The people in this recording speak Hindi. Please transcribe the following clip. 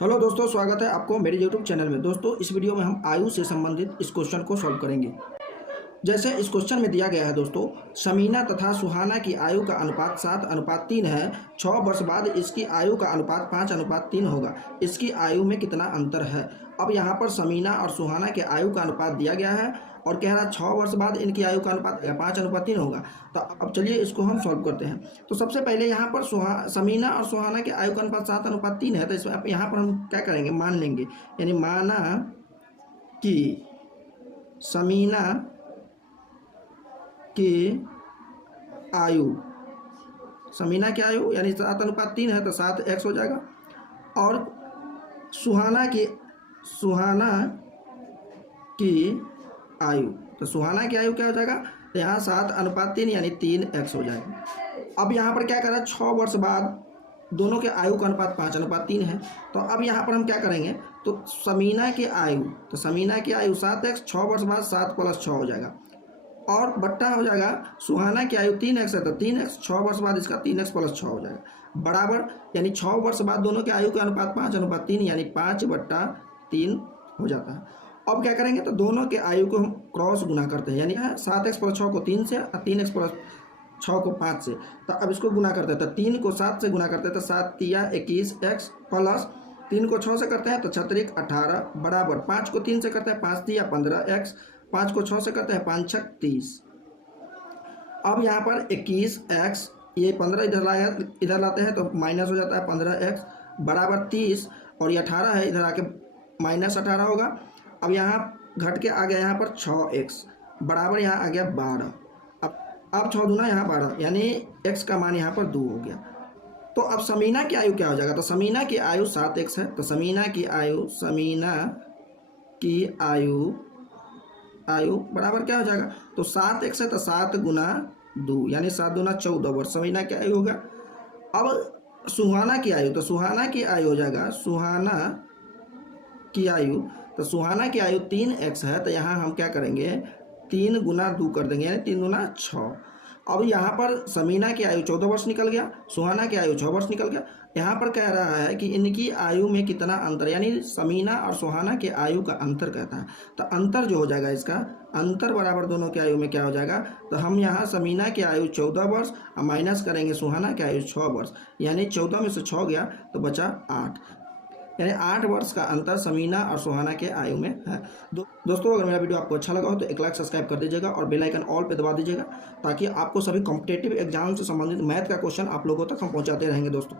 हेलो दोस्तों, स्वागत है आपको मेरे यूट्यूब चैनल में। दोस्तों, इस वीडियो में हम आयु से संबंधित इस क्वेश्चन को सॉल्व करेंगे। जैसे इस क्वेश्चन में दिया गया है दोस्तों, समीना तथा सुहाना की आयु का अनुपात 7:3 है। 6 वर्ष बाद इसकी आयु का अनुपात 5:3 होगा। इसकी आयु में कितना अंतर है? अब यहाँ पर समीना और सुहाना के आयु का अनुपात दिया गया है और कह रहा है 6 वर्ष बाद इनकी आयु का अनुपात 5:3 होगा। तो अब चलिए इसको हम सॉल्व करते हैं। तो सबसे पहले यहाँ पर समीना और सुहाना के आयु का अनुपात 7:3 है। तो इसमें अब यहाँ पर हम क्या करेंगे, मान लेंगे। यानी माना कि समीना की आयु, समीना की आयु यानी 7:3 है तो 7x हो जाएगा। और सुहाना की आयु, तो सुहाना की आयु क्या हो जाएगा, तो यहाँ 7:3 यानी 3x हो जाएगा। अब यहाँ पर क्या करें, 6 वर्ष बाद दोनों के आयु का अनुपात 5:3 है। तो अब यहाँ पर हम क्या करेंगे, तो समीना की आयु, तो समीना की आयु 7x, 6 वर्ष बाद 7 + 6 हो जाएगा और बट्टा हो जाएगा सुहाना की आयु 3x है तो 3x, 6 वर्ष बाद इसका 3x + 6 हो जाएगा बराबर, यानी 6 वर्ष बाद दोनों के आयु का अनुपात 5:3 यानी 5/3 हो जाता है। अब क्या करेंगे, तो दोनों के आयु को हम क्रॉस गुना करते हैं, यानी 7x + 6 को 3 से और 3x + 6 को 5 से। तो अब इसको गुना करते हैं, तो 3 को 7 से गुना करते हैं तो 7 तिया 21x प्लस 3 को 6 से करते हैं तो 6 18 बराबर 5 को 3 से करते हैं 5 तिया 15x, 5 को 6 से करते हैं 5 6 30। अब यहाँ पर 21x, ये 15 इधर लाते हैं तो माइनस हो जाता है 15x बराबर 30, और ये 18 है, इधर आके -18 होगा। अब यहाँ घट के आ गया यहाँ पर 6x बराबर यहाँ आ गया 12। अब 6 दूना यहाँ 12 यानी x का मान यहाँ पर 2 हो गया। तो अब समीना की आयु क्या हो जाएगा, तो समीना की आयु 7x है तो समीना की आयु बराबर क्या हो जाएगा, तो 7x है तो 7 × 2 यानी 7 दूना 14 वर्ष समीना की आयु होगा। अब सुहाना की आयु, तो सुहाना की आयु हो जाएगा, सुहाना की आयु 3x है तो यहाँ हम क्या करेंगे, 3 × 2 कर देंगे यानी 3 दूना 6। अब यहाँ पर समीना की आयु 14 वर्ष निकल गया, सुहाना की आयु 6 वर्ष निकल गया। यहाँ पर कह रहा है कि इनकी आयु में कितना अंतर, यानी समीना और सुहाना के आयु का अंतर कहता है। तो अंतर जो हो जाएगा, इसका अंतर बराबर दोनों की आयु में क्या हो जाएगा, तो हम यहाँ समीना की आयु 14 वर्ष और माइनस करेंगे सुहाना की आयु 6 वर्ष, यानी 14 में से 6 गया तो बचा 8, यानी 8 वर्ष का अंतर समीना और सुहाना के आयु में है। दोस्तों, अगर मेरा वीडियो आपको अच्छा लगा हो तो एक लाइक सब्सक्राइब कर दीजिएगा और बेल आइकन ऑल पे दबा दीजिएगा, ताकि आपको सभी कॉम्पिटिटिव एग्जाम से संबंधित मैथ का क्वेश्चन आप लोगों तक हम पहुंचाते रहेंगे दोस्तों।